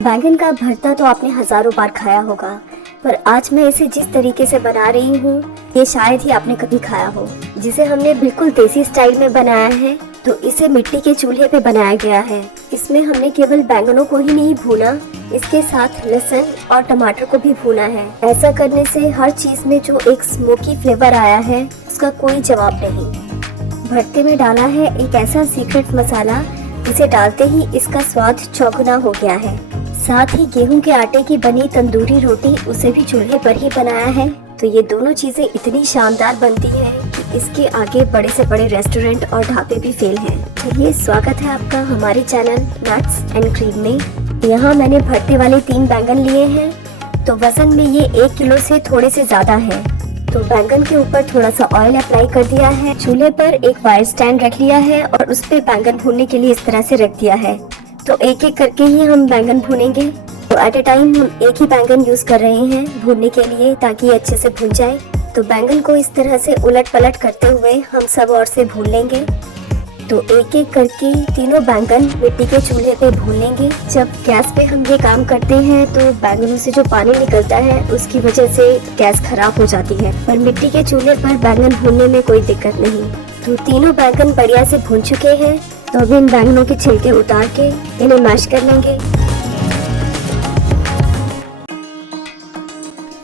बैंगन का भरता तो आपने हजारों बार खाया होगा, पर आज मैं इसे जिस तरीके से बना रही हूँ ये शायद ही आपने कभी खाया हो। जिसे हमने बिल्कुल देसी स्टाइल में बनाया है, तो इसे मिट्टी के चूल्हे पे बनाया गया है। इसमें हमने केवल बैंगनों को ही नहीं भूना, इसके साथ लहसुन और टमाटर को भी भूना है। ऐसा करने से हर चीज में जो एक स्मोकी फ्लेवर आया है उसका कोई जवाब नहीं। भरते में डाला है एक ऐसा सीक्रेट मसाला जिसे डालते ही इसका स्वाद चौगुना हो गया है। साथ ही गेहूं के आटे की बनी तंदूरी रोटी उसे भी चूल्हे पर ही बनाया है। तो ये दोनों चीजें इतनी शानदार बनती हैं कि इसके आगे बड़े से बड़े रेस्टोरेंट और ढाबे भी फेल हैं। चलिए, स्वागत है आपका हमारे चैनल नट्स एंड क्रीम में। यहाँ मैंने भरते वाले 3 बैंगन लिए हैं, तो वजन में ये 1 किलो से थोड़े से ज्यादा है। तो बैंगन के ऊपर थोड़ा सा ऑयल अप्लाई कर दिया है, चूल्हे पर एक फायर स्टैंड रख लिया है और उस पे बैंगन भूनने के लिए इस तरह से रख दिया है। तो एक एक करके ही हम बैंगन भूनेंगे। तो एट ए टाइम हम एक ही बैंगन यूज कर रहे हैं भूनने के लिए, ताकि ये अच्छे से भून जाए। तो बैंगन को इस तरह से उलट पलट करते हुए हम सब और से भून लेंगे। तो एक एक करके तीनों बैंगन मिट्टी के चूल्हे पे भून लेंगे। जब गैस पे हम ये काम करते हैं तो बैंगनों से जो पानी निकलता है उसकी वजह से गैस खराब हो जाती है, पर मिट्टी के चूल्हे पर बैंगन भूनने में कोई दिक्कत नहीं। तो तीनों बैंगन बढ़िया से भून चुके हैं। तो अभी इन बैंगनों के छिलके उतार के इन्हें मैश कर लेंगे।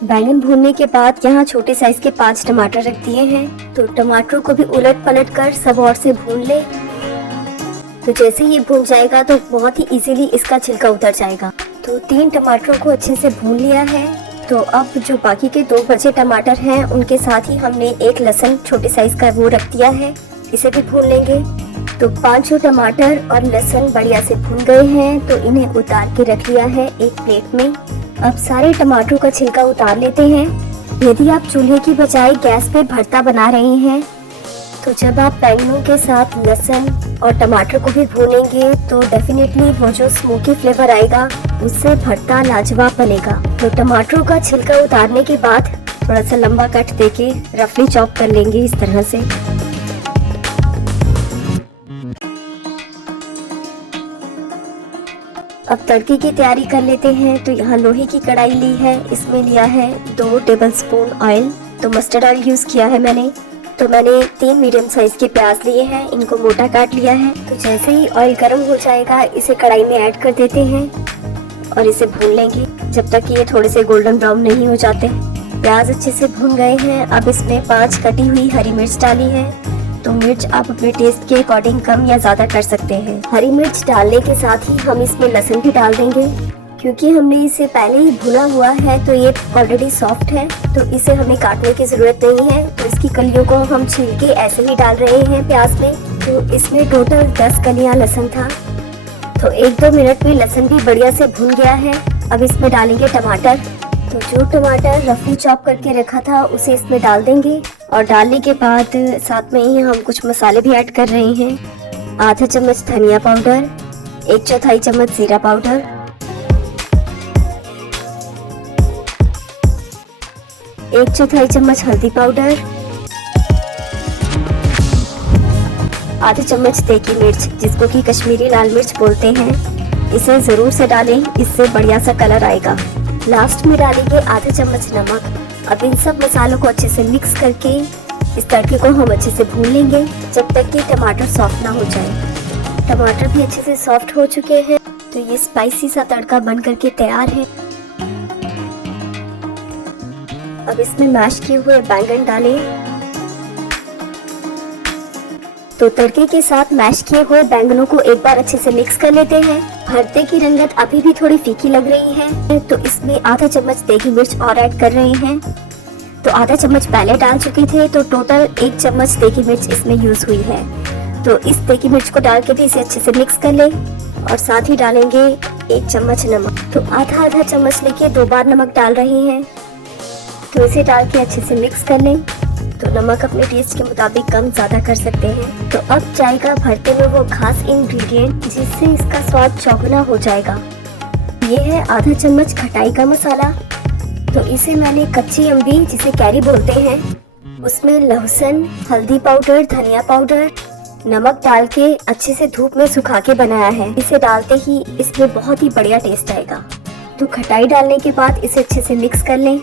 बैंगन भूनने के बाद यहाँ छोटे साइज के 5 टमाटर रख दिए हैं। तो टमाटरों को भी उलट पलट कर सब और से भून ले। तो जैसे ये भून जाएगा तो बहुत ही इजीली इसका छिलका उतर जाएगा। तो 3 टमाटरों को अच्छे से भून लिया है। तो अब जो बाकी के 2 बचे टमाटर हैं उनके साथ ही हमने एक लहसुन छोटे साइज का वो रख दिया है, इसे भी भून लेंगे। तो 5 टमाटर और लहसुन बढ़िया से भून गए हैं, तो इन्हें उतार के रख लिया है एक प्लेट में। अब सारे टमाटरों का छिलका उतार लेते हैं। यदि आप चूल्हे की बजाय गैस पे भरता बना रहे हैं, तो जब आप बैंगनों के साथ लहसुन और टमाटर को भी भूनेंगे तो डेफिनेटली वो जो स्मोकी फ्लेवर आएगा उससे भरता लाजवाब बनेगा। तो टमाटरों का छिलका उतारने के बाद थोड़ा सा लंबा कट देके रफली चॉप कर लेंगे इस तरह से। अब तड़के की तैयारी कर लेते हैं। तो यहाँ लोहे की कढ़ाई ली है, इसमें लिया है 2 टेबलस्पून ऑयल। तो मस्टर्ड ऑयल यूज किया है मैंने। तो मैंने 3 मीडियम साइज के प्याज लिए हैं, इनको मोटा काट लिया है। तो जैसे ही ऑयल गर्म हो जाएगा इसे कढ़ाई में ऐड कर देते हैं और इसे भून लेंगे जब तक कि ये थोड़े से गोल्डन ब्राउन नहीं हो जाते। प्याज अच्छे से भून गए हैं। अब इसमें 5 कटी हुई हरी मिर्च डाली है। तो मिर्च आप अपने टेस्ट के अकॉर्डिंग कम या ज्यादा कर सकते हैं। हरी मिर्च डालने के साथ ही हम इसमें लहसुन भी डाल देंगे, क्योंकि हमने इसे पहले ही भुना हुआ है तो ये ऑलरेडी सॉफ्ट है, तो इसे हमें काटने की जरूरत नहीं है। तो इसकी कलियों को हम छील के ऐसे ही डाल रहे हैं प्याज में। तो इसमें टोटल 10 कलियां लहसुन था। तो 1-2 मिनट में लहसुन भी बढ़िया से भुन गया है। अब इसमें डालेंगे टमाटर। तो जो टमाटर रफली चॉप करके रखा था उसे इसमें डाल देंगे और डालने के बाद साथ में ही हम कुछ मसाले भी ऐड कर रहे हैं। आधा चम्मच धनिया पाउडर, 1/4 चम्मच जीरा पाउडर, 1/4 चम्मच हल्दी पाउडर, आधा चम्मच देगी मिर्च जिसको कि कश्मीरी लाल मिर्च बोलते हैं। इसे जरूर से डालें, इससे बढ़िया सा कलर आएगा। लास्ट में डालेंगे आधा चम्मच नमक। अब इन सब मसालों को अच्छे से मिक्स करके इस तड़के को हम अच्छे से भून लेंगे जब तक कि टमाटर सॉफ्ट ना हो जाए। टमाटर भी अच्छे से सॉफ्ट हो चुके हैं। तो ये स्पाइसी सा तड़का बन करके तैयार है। अब इसमें मैश किए हुए बैंगन डालें। तो तड़के के साथ मैश किए हुए बैंगनों को एक बार अच्छे से मिक्स कर लेते हैं। भरते की रंगत अभी भी थोड़ी फीकी लग रही है, तो इसमें आधा चम्मच देगी मिर्च और ऐड कर रहे हैं। तो आधा चम्मच पहले डाल चुके थे, तो टोटल 1 चम्मच देगी मिर्च इसमें यूज हुई है। तो इस देगी मिर्च को डाल के भी इसे अच्छे से मिक्स कर लें और साथ ही डालेंगे 1 चम्मच नमक। तो आधा चम्मच लेके 2 बार नमक डाल रहे हैं। तो इसे डाल के अच्छे से मिक्स कर लें। तो नमक अपने टेस्ट के मुताबिक कम ज्यादा कर सकते हैं। तो अब जाएगा भरते में वो खास इंग्रेडिएंट जिससे इसका स्वाद चौगुना हो जाएगा। ये है आधा चम्मच खटाई का मसाला। तो इसे मैंने कच्ची अम्बी जिसे कैरी बोलते हैं उसमें लहसुन, हल्दी पाउडर, धनिया पाउडर, नमक डाल के अच्छे से धूप में सुखा के बनाया है। इसे डालते ही इसमें बहुत ही बढ़िया टेस्ट आएगा। तो खटाई डालने के बाद इसे अच्छे से मिक्स कर लें।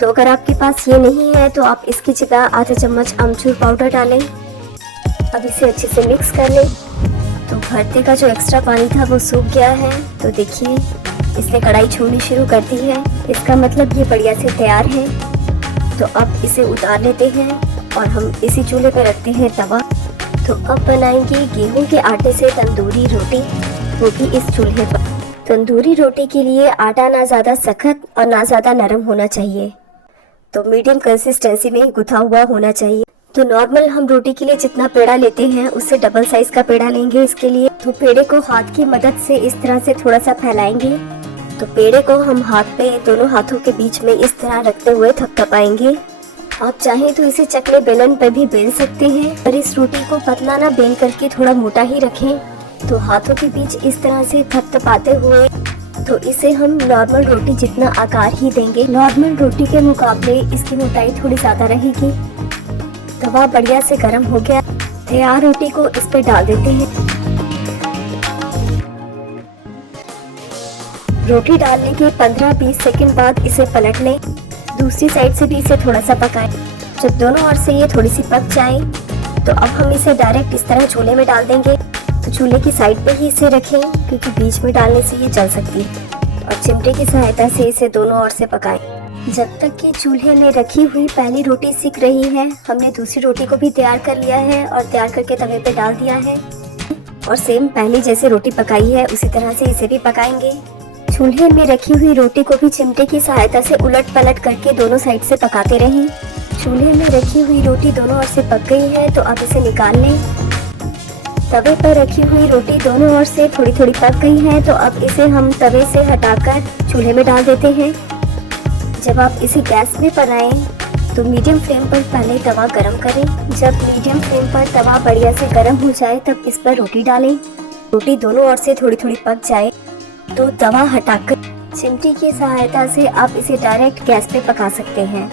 तो अगर आपके पास ये नहीं है तो आप इसकी जगह आधा चम्मच अमचूर पाउडर डालें। अब इसे अच्छे से मिक्स कर लें। तो भरते का जो एक्स्ट्रा पानी था वो सूख गया है। तो देखिए इसने कढ़ाई छोड़नी शुरू कर दी है, इसका मतलब ये बढ़िया से तैयार है। तो अब इसे उतार लेते हैं और हम इसी चूल्हे पर रखते हैं तवा। तो अब बनाएंगे गेहूं के आटे से तंदूरी रोटी, वो भी इस चूल्हे पर। तंदूरी रोटी के लिए आटा ना ज़्यादा सख्त और ना ज़्यादा नरम होना चाहिए, तो मीडियम कंसिस्टेंसी में गुथा हुआ होना चाहिए। तो नॉर्मल हम रोटी के लिए जितना पेड़ा लेते हैं उससे डबल साइज का पेड़ा लेंगे इसके लिए। तो पेड़े को हाथ की मदद से इस तरह से थोड़ा सा फैलाएंगे। तो पेड़े को हम हाथ पे दोनों हाथों के बीच में इस तरह रखते हुए थपथपाएंगे। आप चाहें तो इसे चकले बेलन पर भी बेल सकते हैं, पर इस रोटी को पतला ना बेल करके थोड़ा मोटा ही रखें। तो हाथों के बीच इस तरह से थपथपाते हुए तो इसे हम नॉर्मल रोटी जितना आकार ही देंगे। नॉर्मल रोटी के मुकाबले इसकी मोटाई थोड़ी ज्यादा रहेगी। तवा बढ़िया से गर्म हो गया, तैयार रोटी को इस पे डाल देते हैं। रोटी डालने के 15-20 सेकंड बाद इसे पलट लें। दूसरी साइड से भी इसे थोड़ा सा पकाएं। जब दोनों ओर से ये थोड़ी सी पक जाए तो अब हम इसे डायरेक्ट इस तरह चूल्हे में डाल देंगे। तो चूल्हे की साइड पे ही इसे रखें, क्योंकि बीच में डालने से ये जल सकती है। और चिमटे की सहायता से इसे दोनों ओर से पकाएं। जब तक कि चूल्हे में रखी हुई पहली रोटी सिक रही है, हमने दूसरी रोटी को भी तैयार कर लिया है और तैयार करके तवे पे डाल दिया है। और सेम पहले जैसे रोटी पकाई है उसी तरह से इसे भी पकाएंगे। चूल्हे में रखी हुई रोटी को भी चिमटे की सहायता से उलट पलट करके दोनों साइड से पकाते रहें। चूल्हे में रखी हुई रोटी दोनों ओर से पक गई है, तो अब इसे निकाल लें। तवे पर रखी हुई रोटी दोनों ओर से थोड़ी थोड़ी पक गई है, तो अब इसे हम तवे से हटाकर चूल्हे में डाल देते हैं। जब आप इसे गैस में बनाएं तो मीडियम फ्लेम पर पहले तवा गरम करें। जब मीडियम फ्लेम पर तवा बढ़िया से गरम हो जाए तब इस पर रोटी डालें। रोटी दोनों ओर से थोड़ी थोड़ी पक जाए तो तवा हटाकर चिमटी की सहायता से आप इसे डायरेक्ट गैस पे पका सकते हैं।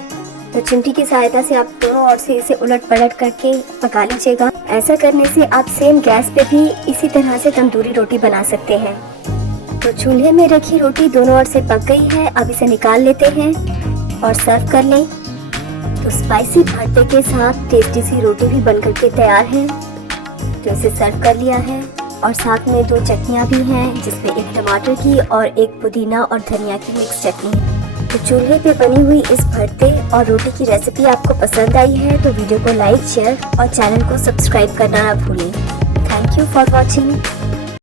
तो चिमटी की सहायता से आप दोनों ओर से इसे उलट पलट करके पका लीजिएगा। ऐसा करने से आप सेम गैस पे भी इसी तरह से तंदूरी रोटी बना सकते हैं। तो चूल्हे में रखी रोटी दोनों ओर से पक गई है, अब इसे निकाल लेते हैं और सर्व कर लें। तो स्पाइसी भरते के साथ टेस्टी सी रोटी भी बनकर के तैयार है। तो इसे सर्व कर लिया है और साथ में 2 चटनियाँ भी हैं, जिसमें एक टमाटर की और एक पुदीना और धनिया की मिक्स चटनी है। तो चूल्हे पे बनी हुई इस भरते और रोटी की रेसिपी आपको पसंद आई है तो वीडियो को लाइक, शेयर और चैनल को सब्सक्राइब करना ना भूलें। Thank you for watching.